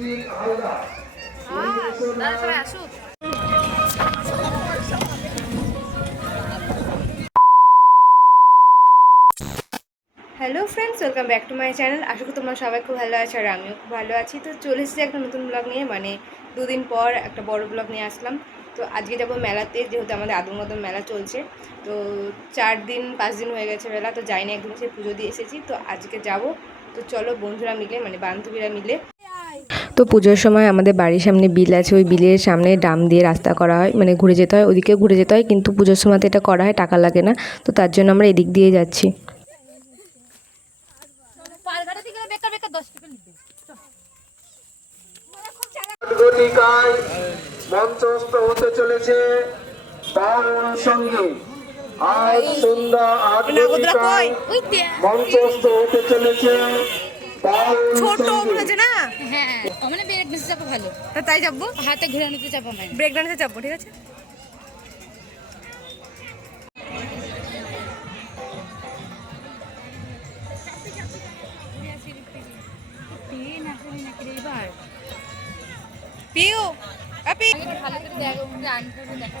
Hello friends welcome back to my channel আশা করি তোমরা সবাই খুব ভালো আছো আর আমিও খুব ভালো আছি। তো চলে এসেছি একটা নতুন ব্লগ নিয়ে মানে দুদিন পর একটা বড় ব্লগ নিয়ে আসলাম। তো আজকে যাব মেলাতে, যেহেতু আমাদের মতন মেলা চলছে। তো চার দিন, পাঁচ দিন হয়ে গেছে মেলা, তো যাইনি একদিন সে পুজো দিয়ে এসেছি। তো আজকে যাব। তো চলো বন্ধুরা মিলে মানে বান্ধবীরা মিলে তো পুজোর সময় আমাদের বাড়ির সামনে বিল আছে ওই বিলের সামনে ডাম দিয়ে রাস্তা করা হয় মানে ঘুরে যেতে হয় ওদিকে ঘুরে যেতে হয় কিন্তু পুজোর সময় তো এটা করা হয় টাকা লাগে না। তো তার জন্য আমরা এদিক দিয়ে যাচ্ছি। গতিকায় মঞ্চস্থ হতে চলেছে বাউল সংগীত। আজ সন্ধ্যা আট মঞ্চস্থ হতে চলেছে বাউল না? হ্যাঁ মানে ব্রেক চাপা ভালো। তা তাই যাব হাতে ঘুরে নিতে চাপা মানে ব্রেক ডান্সে যাব ঠিক আছে? পিউ আপি ভালো করে দেখো করে দেখা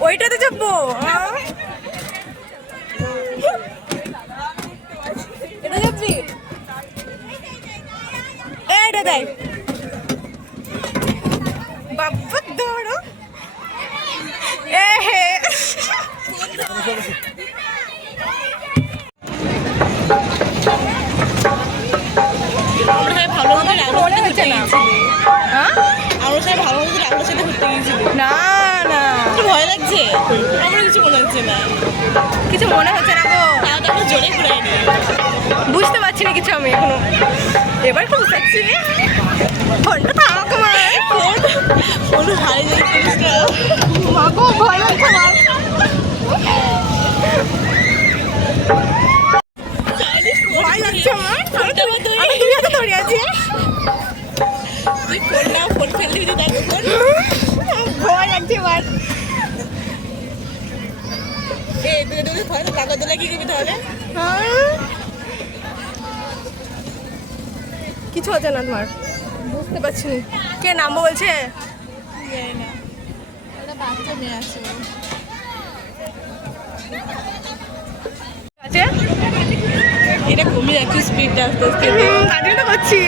ওইটাতে যাব এটা বাবা ধরো। হে হচ্ছে না হ্যাঁ? আমার সাথে ভালো হচ্ছে আমার সাথে ঘুরতে গিয়েছিলি না না একটু ভয় লাগছে? আমার কিছু মনে হচ্ছে না। কিছু মনে হচ্ছে না গো। তাও তো আমরা জোরে ঘুরাই নি বুঝতে পারছি না কিছু আমি এখনও। এবার খুব রে। ফোনটা থামাক আমার ফোন? ফোন হারিয়ে জিনিসটা মা গো ভয় লাগছে আমার। ভয় লাগছে আমার। আমি তো- আমি দুই হাতে ধরে আছি। তুই ফোন না ফোন ফেললে যদি দেখো ফোন ভয় লাগছে আমার এ তুই দিলে কি করবি তাহলে? কিছু হচ্ছে না তোমার? বুঝতে পারছি না। কে নামবো বলছে? এটা কমে যাচ্ছে স্পিডটা আস্তে আস্তে কাটিংটা করছি।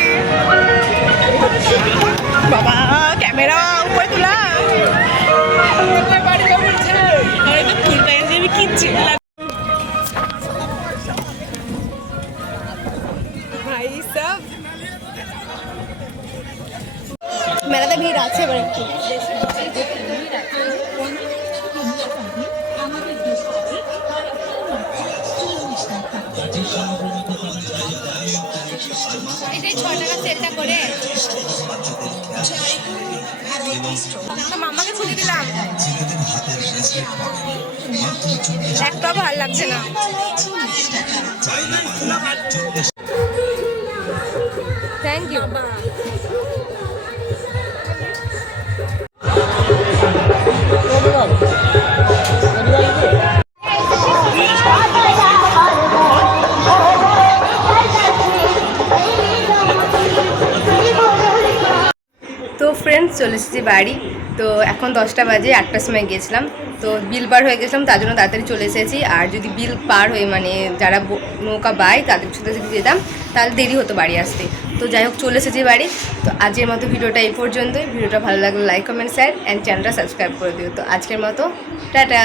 মাম্মাকে খুলে দিলাম একটাও ভালো লাগছে না থ্যাংক ইউ চলে এসেছি বাড়ি। তো এখন দশটা বাজে, আটটার সময় গেছিলাম। তো বিল পার হয়ে গেছিলাম, তার জন্য তাড়াতাড়ি চলে এসেছি। আর যদি বিল পার হয়ে মানে যারা নৌকা বাই তাদের সাথে যদি যেতাম, তাহলে দেরি হতো বাড়ি আসতে। তো যাই হোক, চলে এসেছি বাড়ি। তো আজকের মতো ভিডিওটা এই পর্যন্তই। ভিডিওটা ভালো লাগলে লাইক কমেন্ট শেয়ার অ্যান্ড চ্যানেলটা সাবস্ক্রাইব করে দিও। তো আজকের মতো, টাটা!